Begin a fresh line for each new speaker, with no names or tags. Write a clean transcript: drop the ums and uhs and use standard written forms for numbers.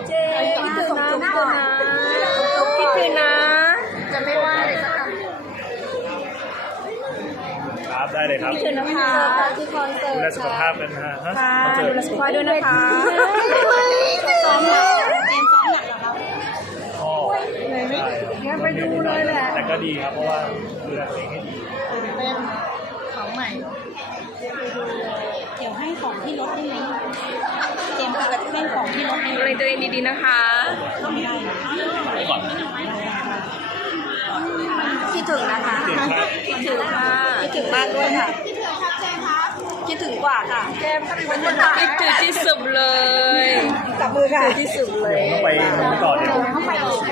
เจคิดถึงนะคิดถึงนะจะไม่ว่าเลยสักคำ
ครับได้เลยครับ
คิดถึงนะคะที่คอนเสิร์ต
ดูแลสุขภาพกันนะฮะ
ค่ะ
คอนเสิ
ดู
ร์ต
แลสุขภาพด้วยนะคะซ้อมหนักเกมซ้อมหนักเหรอครับ
อ๋อ
งั้นไปดูเลยแหละ
แต่ก็ดีครับเพราะว่าดูแลตัวเองให้ดี
เป็นของใหม่
เดี๋ยวให้ของที่รถได้ไหมเตรียมให้ของที่รถให้
ดูแลตัวเองดีๆนะคะ
ไม่ได้
คิดถึงนะคะ คิดถึงค่ะ คิดถึงมากด้วยค่ะ คิดถึงกว่าค่ะแก้มคิดถึงที่สุดเลย
จับมือค่ะ
ที่สุดเลย
ต้องไปน้องต่อเดี๋ยว
เข้าไปอีก